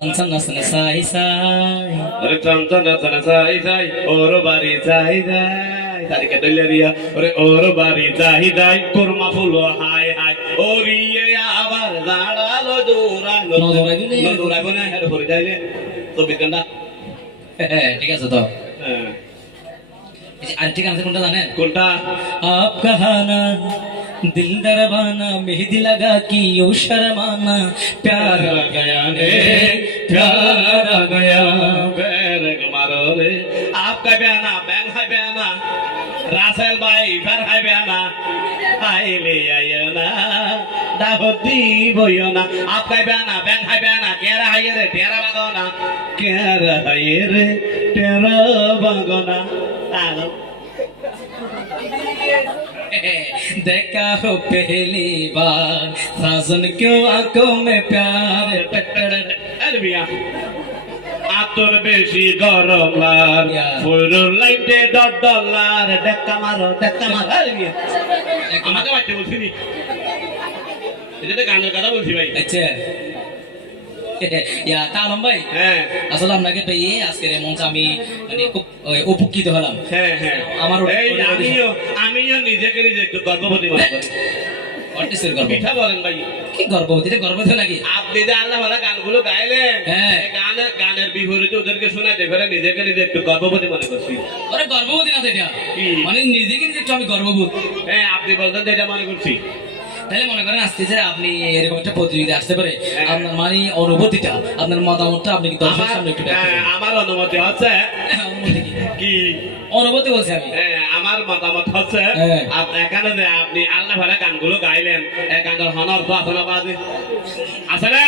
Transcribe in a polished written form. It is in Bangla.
চঞ্চনা সাই সাই ওরে চঞ্চনা চনা চাই চাই ওর বাড়ি চাই যাই তারিখে দইলে রিয়া ওরে ওর বাড়ি চাই যাই কোরমা ফুল হাই হাই ওরিয়ে আবার দাঁড়ালো দৌড়াইবো না হেড ভরে যাইলে তো বিজ্ঞানটা ঠিক আছে তো আর ঠিক আছে কোনটা জানেন কোনটা आप कहाना दिल दरबाना मेहंदी लगा कि यो शर्माना प्यार आ गया रे प्यार आ गया বেরেক মারো রে আপকা বেনা ব্যাং হাই বেনা রাসেল ভাই ফের হাই বেনা আইলে আয়না দাহতি বইনা আপকা বেনা ব্যাং হাই বেনা কেরা হাই রে তেরা বাগনা কেরা হাই রে তেরা বাগনা আগো देखा हो पहली बार साजन क्यों आंखों में प्यार আরে মিয়া আতর বেশি গরম লার ফুরুর লাইটে $1 দেখা মারো আরে মিয়া আমাকে বাচ্চা বলছি নি এটা তো গানের কথা বলছি ভাই अच्छा ইয়া তালম ভাই হ্যাঁ আসলে আপনাকে পেয়ে আজকের এই মঞ্চে আমি মানে খুব উপকৃত হলাম হ্যাঁ হ্যাঁ আমার এই আমিও নিজেকে নিজে একটু গর্ববতী মনে করি অর্টিসের গর্ব মিঠা বলেন ভাই কি গর্ববতী এটা গর্ববতী নাকি আপনি যে আল্লাহ ভালো গানগুলো গাইলেন হ্যাঁ। এই গানের বিপরীতে ওদেরকে শোনাতে পারে নিজেকে নিজে একটু গর্ববতী মনে করছি আরে গর্ববতী না তো এটা কি? মানে নিজেকে নিজে একটু আমি গর্ববোধ হ্যাঁ আপনি বলতেন যে এটা মনে করছি তাহলে মনে করেন আজকে যে আপনি এরকম একটা প্রতিযোগিতা আসতে পারে হ্যাঁ। আপনার মানে অনুভূতিটা আপনার মতামতটা আপনি কি দর্শকের সামনে একটু ব্যক্ত করুন। আমার অনুমতি হচ্ছে অনুভূতি কি? কি অনুভূতি বলছি আমি আমার মতামত হচ্ছে হ্যাঁ। এখানে যে আপনি আল্লাহ ভালো গানগুলো গাইলেন এই গানের হনর তো আছে না বাজে আছে না